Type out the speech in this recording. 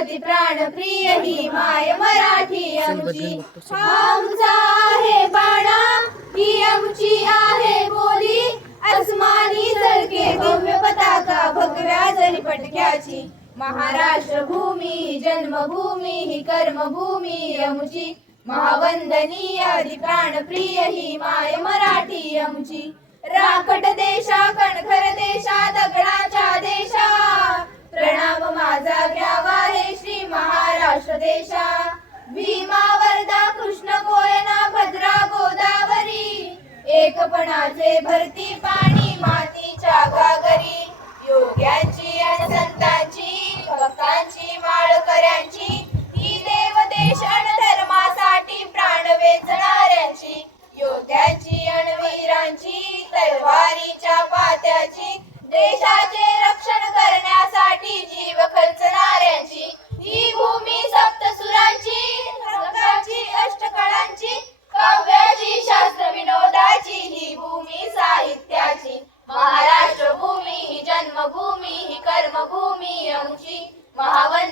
अति प्राण प्रिय ही माय मराठी आमची. आमचा आहे बाणा ही आमची आहे बोली. अस्मानी जळके दिव्य पताका भगव्या जरी पटक्याची. महाराष्ट्र भूमी जन्मभूमी ही कर्मभूमी आमची. महावंदनीय आदि प्राणप्रिय ही माय मराठी आमची. राखट देशा कणखर देश एकपणाचे भरती पाणी मातीच्या गागरी योग्यांची आणि संतांची भक्तांची माळकऱ्यांची. ही देव देश आणि धर्मासाठी प्राण वेचणाऱ्यांची. योग्यांची आणि वीरांची तलवारीच्या पात्याची. देशाची अंशी महावन